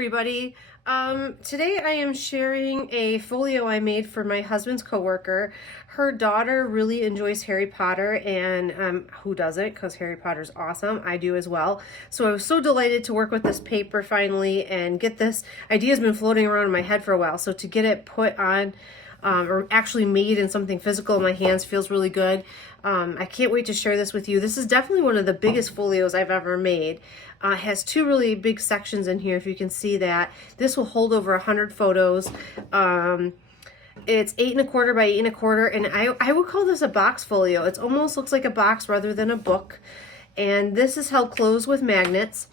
everybody. Today I am sharing a folio I made for my husband's coworker. Her daughter really enjoys Harry Potter, and who doesn't? Because Harry Potter's awesome. I do as well. So I was so delighted to work with this paper finally and get this. Idea has been floating around in my head for a while, so to get it put on or actually made in something physical in my hands feels really good. I can't wait to share this with you. This is definitely one of the biggest folios I've ever made. It has two really big sections in here, if you can see that. This will hold over 100 photos. It's 8 1/4 by 8 1/4, and I would call this a box folio. It almost looks like a box rather than a book. And this is held closed with magnets.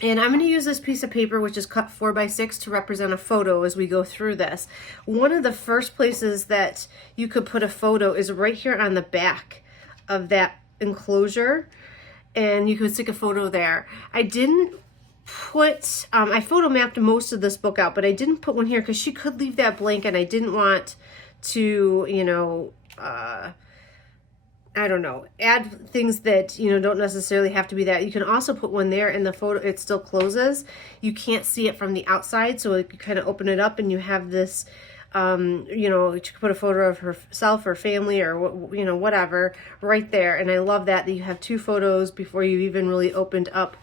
And I'm going to use this piece of paper, which is cut 4 by 6, to represent a photo as we go through this. One of the first places that you could put a photo is right here on the back of that enclosure. And you could stick a photo there. I didn't put, I photo mapped most of this book out, but I didn't put one here because she could leave that blank, and I didn't want to, I don't know, add things that, don't necessarily have to be that. You can also put one there, and the photo, it still closes. You can't see it from the outside, so you kind of open it up and you have this, you could put a photo of herself or family or, whatever right there. And I love that you have two photos before you even really opened up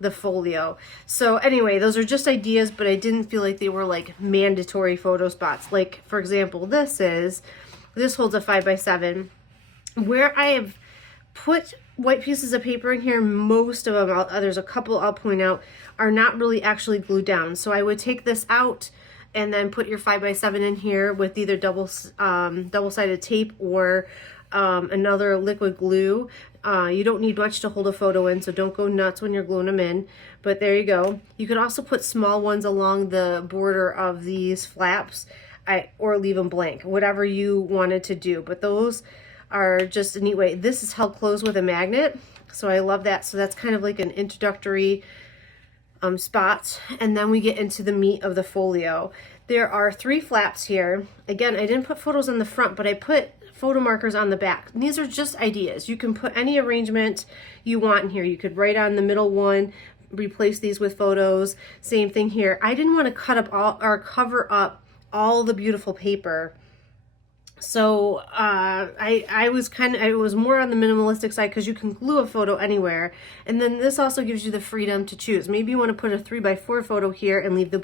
the folio. So anyway, those are just ideas, but I didn't feel like they were like mandatory photo spots. Like, for example, this holds a 5 by 7. Where I have put white pieces of paper in here, most of them, there's a couple I'll point out, are not really actually glued down. So I would take this out and then put your 5 by 7 in here with either double-sided tape or another liquid glue. You don't need much to hold a photo in, so don't go nuts when you're gluing them in. But there you go. You could also put small ones along the border of these flaps, or leave them blank, whatever you wanted to do. But those are just a neat way. This is held closed with a magnet, so I love that. So that's kind of like an introductory spot, and then we get into the meat of the folio. There are 3 flaps here. Again, I didn't put photos on the front, but I put photo markers on the back. And these are just ideas. You can put any arrangement you want in here. You could write on the middle one, replace these with photos. Same thing here. I didn't want to cut up all or cover up all the beautiful paper. So I was more on the minimalistic side because you can glue a photo anywhere. And then this also gives you the freedom to choose. Maybe you want to put a 3 by 4 photo here and leave the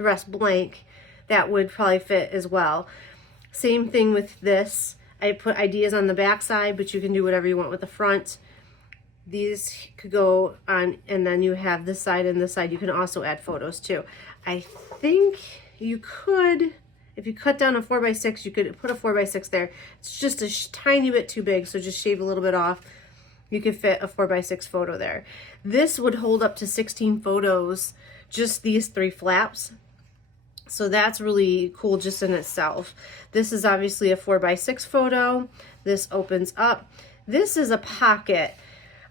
rest blank. That would probably fit as well. Same thing with this. I put ideas on the back side, but you can do whatever you want with the front. These could go on, and then you have this side and this side. You can also add photos too. I think you could, if you cut down a 4 by 6, you could put a 4 by 6 there. It's just a tiny bit too big, so just shave a little bit off. You could fit a 4 by 6 photo there. This would hold up to 16 photos, just these 3 flaps. So that's really cool just in itself. This is obviously a 4 by 6 photo. This opens up. This is a pocket.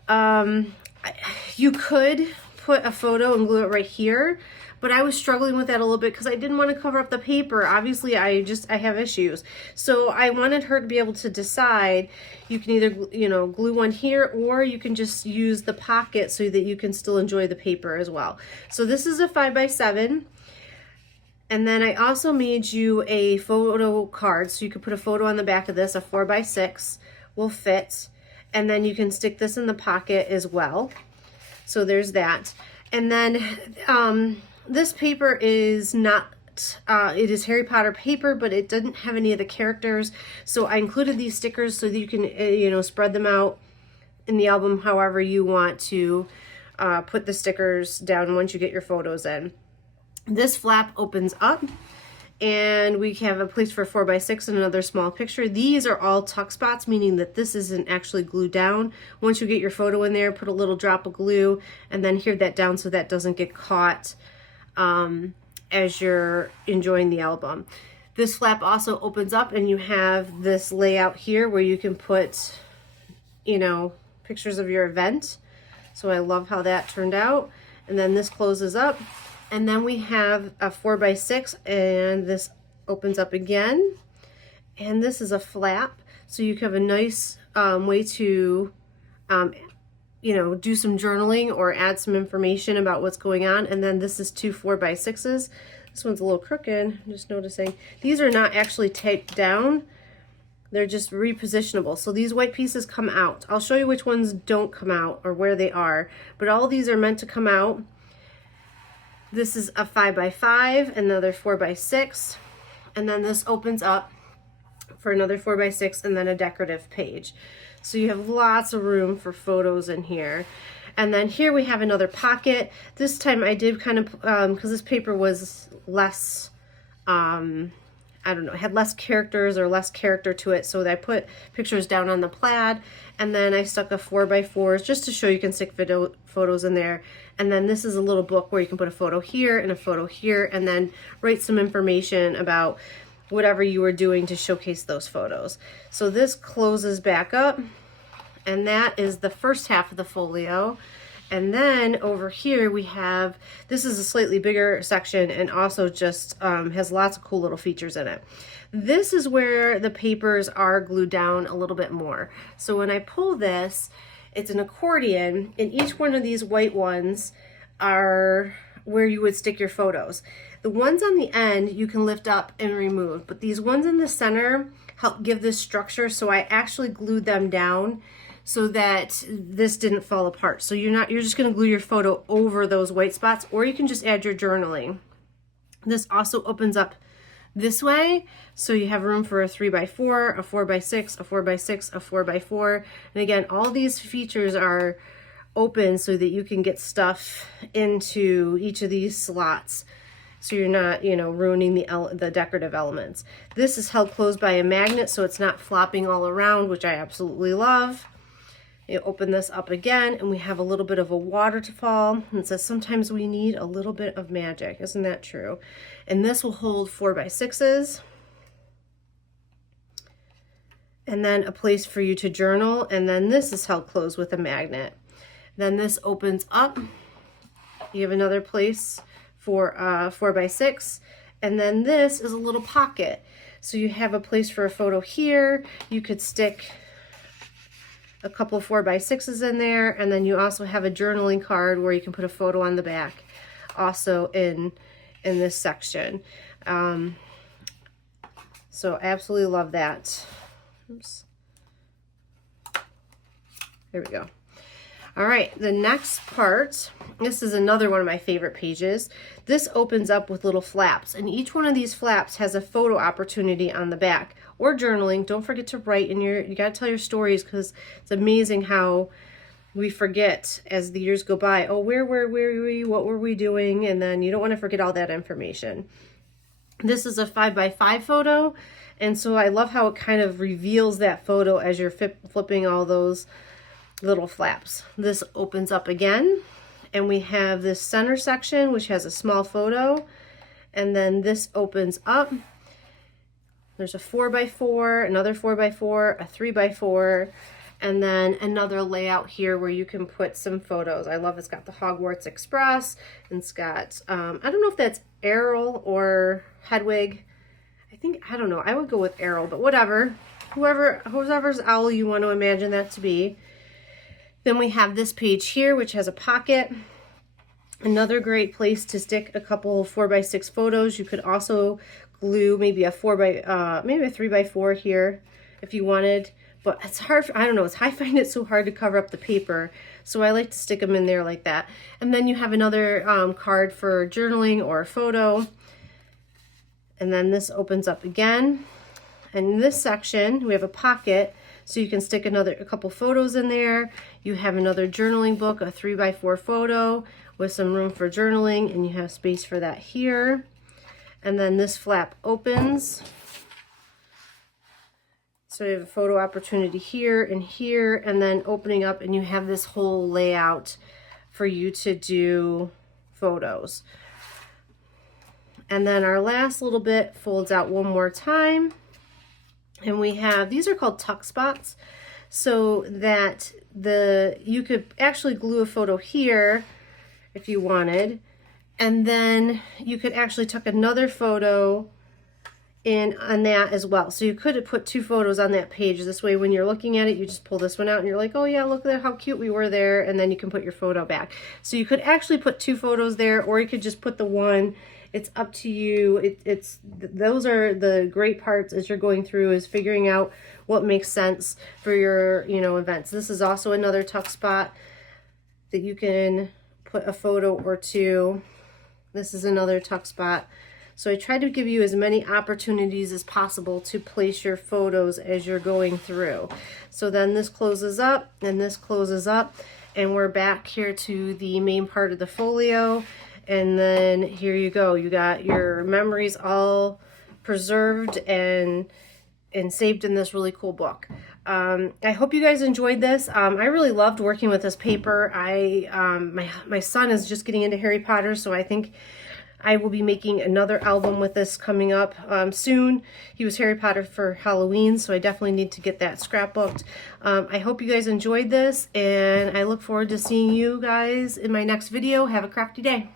You could put a photo and glue it right here, but I was struggling with that a little bit because I didn't want to cover up the paper. Obviously, I have issues. So I wanted her to be able to decide. You can either, glue one here, or you can just use the pocket so that you can still enjoy the paper as well. So this is a 5 by 7. And then I also made you a photo card, so you could put a photo on the back of this. A 4 by 6 will fit. And then you can stick this in the pocket as well. So there's that. And then this paper is not, it is Harry Potter paper, but it doesn't have any of the characters. So I included these stickers so that you can, spread them out in the album however you want to put the stickers down once you get your photos in. This flap opens up, and we have a place for 4 by 6 and another small picture. These are all tuck spots, meaning that this isn't actually glued down. Once you get your photo in there, put a little drop of glue and then adhere that down so that doesn't get caught as you're enjoying the album. This flap also opens up, and you have this layout here where you can put, pictures of your event. So I love how that turned out. And then this closes up. And then we have a 4 by 6, and this opens up again. And this is a flap, so you can have a nice way to you know, do some journaling or add some information about what's going on. And then this is 2 4x6s. This one's a little crooked, I'm just noticing. These are not actually taped down. They're just repositionable. So these white pieces come out. I'll show you which ones don't come out or where they are, but all these are meant to come out. This is a 5x5, another 4x6, and then this opens up for another 4x6 and then a decorative page. So you have lots of room for photos in here. And then here we have another pocket. This time I did kind of, because this paper was less, I don't know, it had less characters or less character to it, so I put pictures down on the plaid, and then I stuck a 4x4s just to show you can stick photos in there. And then this is a little book where you can put a photo here and a photo here, and then write some information about whatever you were doing to showcase those photos. So this closes back up, and that is the first half of the folio. And then over here we have, this is a slightly bigger section and also just has lots of cool little features in it. This is where the papers are glued down a little bit more. So when I pull this, it's an accordion, and each one of these white ones are where you would stick your photos. The ones on the end you can lift up and remove, but these ones in the center help give this structure, so I actually glued them down so that this didn't fall apart. So you're just gonna glue your photo over those white spots, or you can just add your journaling. This also opens up this way, so you have room for a 3x4, a 4x6, a 4x6, a 4x4. And again, all these features are open so that you can get stuff into each of these slots, so you're not, you know, ruining the decorative elements. This is held closed by a magnet, so it's not flopping all around, which I absolutely love. You open this up again, and we have a little bit of a waterfall. And it says, sometimes we need a little bit of magic. Isn't that true? And this will hold 4x6s. And then a place for you to journal. And then this is held closed with a magnet. Then this opens up. You have another place for 4x6. And then this is a little pocket. So you have a place for a photo here. You could stick a couple 4x6s in there, and then you also have a journaling card where you can put a photo on the back also in this section. So I absolutely love that. Oops. There we go. All right, the next part, this is another one of my favorite pages. This opens up with little flaps, and each one of these flaps has a photo opportunity on the back, or journaling. Don't forget to write in you got to tell your stories, because it's amazing how we forget as the years go by. Oh, where were we? What were we doing? And then you don't want to forget all that information. This is a 5x5 photo, and so I love how it kind of reveals that photo as you're flipping all those little flaps. This opens up again, and we have this center section which has a small photo, and then this opens up. There's a 4x4, another 4x4, a 3x4, and then another layout here where you can put some photos. I love it's got the Hogwarts Express, and it's got I don't know if that's Errol or Hedwig. I don't know, I would go with Errol, but whatever, whoever's owl you want to imagine that to be. Then we have this page here, which has a pocket. Another great place to stick a couple 4x6 photos. You could also glue maybe a 3x4 here if you wanted, but it's hard. I don't know. I find it so hard to cover up the paper, so I like to stick them in there like that. And then you have another card for journaling or a photo. And then this opens up again. And in this section, we have a pocket, so you can stick a couple photos in there. You have another journaling book, a 3x4 photo with some room for journaling, and you have space for that here. And then this flap opens. So you have a photo opportunity here, and then opening up, and you have this whole layout for you to do photos. And then our last little bit folds out one more time. And we have, these are called tuck spots, so that you could actually glue a photo here if you wanted, and then you could actually tuck another photo in on that as well. So you could have put 2 photos on that page. This way when you're looking at it, you just pull this one out and you're like, oh yeah, look at how cute we were there, and then you can put your photo back. So you could actually put 2 photos there, or you could just put the one. It's up to you. Those are the great parts as you're going through, is figuring out what makes sense for your, you know, events. This is also another tuck spot that you can put a photo or 2. This is another tuck spot. So I try to give you as many opportunities as possible to place your photos as you're going through. So then this closes up and this closes up, and we're back here to the main part of the folio. And then here you go. You got your memories all preserved and saved in this really cool book. I hope you guys enjoyed this. I really loved working with this paper. My son is just getting into Harry Potter, so I think I will be making another album with this coming up soon. He was Harry Potter for Halloween, so I definitely need to get that scrapbooked. I hope you guys enjoyed this, and I look forward to seeing you guys in my next video. Have a crafty day.